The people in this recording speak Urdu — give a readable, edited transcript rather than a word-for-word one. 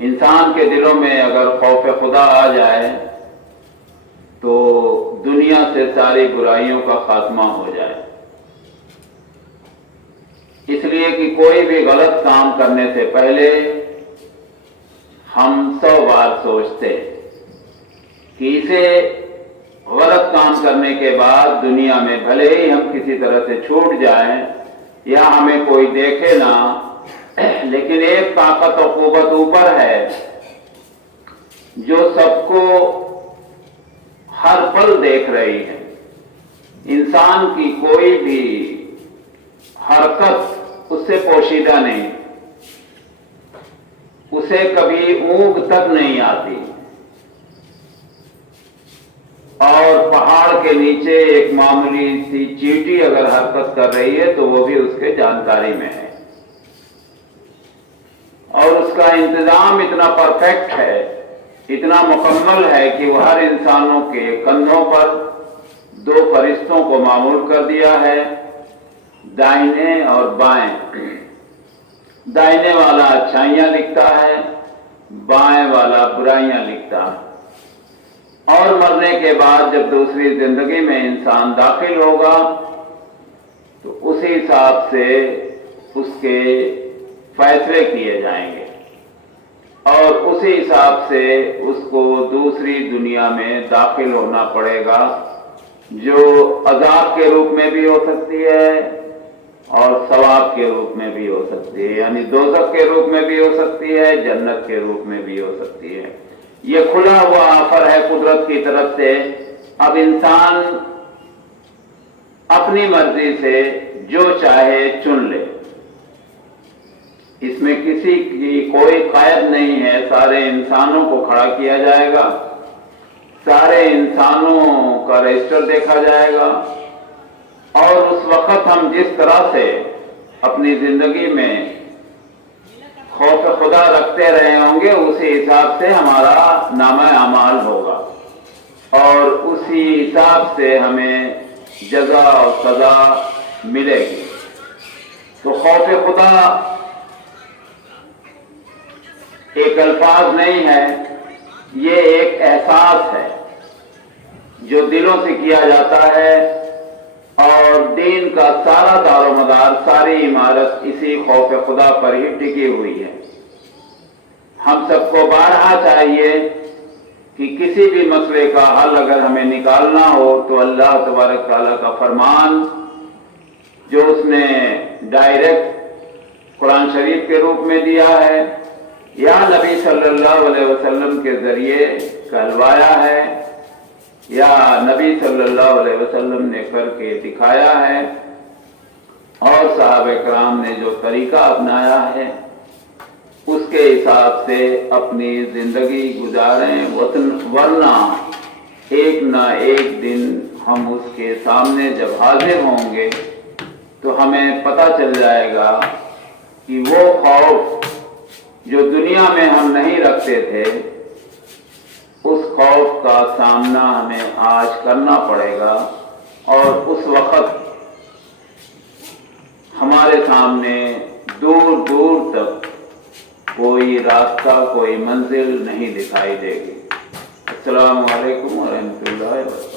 انسان کے دلوں میں اگر خوف خدا آ جائے تو دنیا سے ساری برائیوں کا خاتمہ ہو جائے۔ اس لیے کہ کوئی بھی غلط کام کرنے سے پہلے ہم 100 بار سوچتے کہ اسے غلط کام کرنے کے بعد دنیا میں بھلے ہی ہم کسی طرح سے چھوٹ جائیں یا ہمیں کوئی دیکھے نہ، لیکن ایک طاقت و قوت اوپر ہے جو سب کو ہر پل دیکھ رہی ہے۔ انسان کی کوئی بھی حرکت اس سے پوشیدہ نہیں، اسے کبھی اونگ تک نہیں آتی، اور پہاڑ کے نیچے ایک معمولی سی چیٹی اگر حرکت کر رہی ہے تو وہ بھی اس کے جانکاری میں ہے، اور اس کا انتظام اتنا پرفیکٹ ہے، اتنا مکمل ہے کہ وہ ہر انسانوں کے کندھوں پر 2 فرشتوں کو معمول کر دیا ہے، دائیں اور بائیں۔ دائیں والا اچھائیاں لکھتا ہے، بائیں والا برائیاں لکھتا ہے، اور مرنے کے بعد جب دوسری زندگی میں انسان داخل ہوگا تو اسی حساب سے اس کے فیصلے کیے جائیں گے، اور اسی حساب سے اس کو دوسری دنیا میں داخل ہونا پڑے گا، جو عذاب کے روپ میں بھی ہو سکتی ہے اور ثواب کے روپ میں بھی ہو سکتی ہے، یعنی دوزخ کے روپ میں بھی ہو سکتی ہے، جنت کے روپ میں بھی ہو سکتی ہے۔ یہ کھلا ہوا آفر ہے قدرت کی طرف سے۔ اب انسان اپنی مرضی سے جو چاہے چن لے، اس میں کسی کی کوئی قید نہیں ہے، سارے انسانوں کو کھڑا کیا جائے گا، سارے انسانوں کا رجسٹر دیکھا جائے گا، اور اس وقت ہم جس طرح سے اپنی زندگی میں خوف خدا رکھتے رہے ہوں گے اسی حساب سے ہمارا نامہ اعمال ہوگا، اور اسی حساب سے ہمیں جزا اور سزا ملے گی۔ تو خوف خدا ایک الفاظ نہیں ہے، یہ ایک احساس ہے جو دلوں سے کیا جاتا ہے، اور دین کا سارا دار و مدار، ساری عمارت اسی خوف خدا پر ہی ٹکی ہوئی ہے۔ ہم سب کو بارہا چاہیے کہ کسی بھی مسئلے کا حل اگر ہمیں نکالنا ہو تو اللہ تبارک تعالیٰ کا فرمان جو اس نے ڈائریکٹ قرآن شریف کے روپ میں دیا ہے یا نبی صلی اللہ علیہ وسلم کے ذریعے کہلوایا ہے یا نبی صلی اللہ علیہ وسلم نے کر کے دکھایا ہے، اور صحابہ کرام نے جو طریقہ اپنایا ہے اس کے حساب سے اپنی زندگی گزاریں، ورنہ ایک نہ ایک دن ہم اس کے سامنے جب حاضر ہوں گے تو ہمیں پتہ چل جائے گا کہ وہ خوف جو دنیا میں ہم نہیں رکھتے تھے، اس خوف کا سامنا ہمیں آج کرنا پڑے گا، اور اس وقت ہمارے سامنے دور دور تک کوئی راستہ، کوئی منزل نہیں دکھائی دے گی۔ السلام علیکم ورحمۃ اللہ وبرکاتہ۔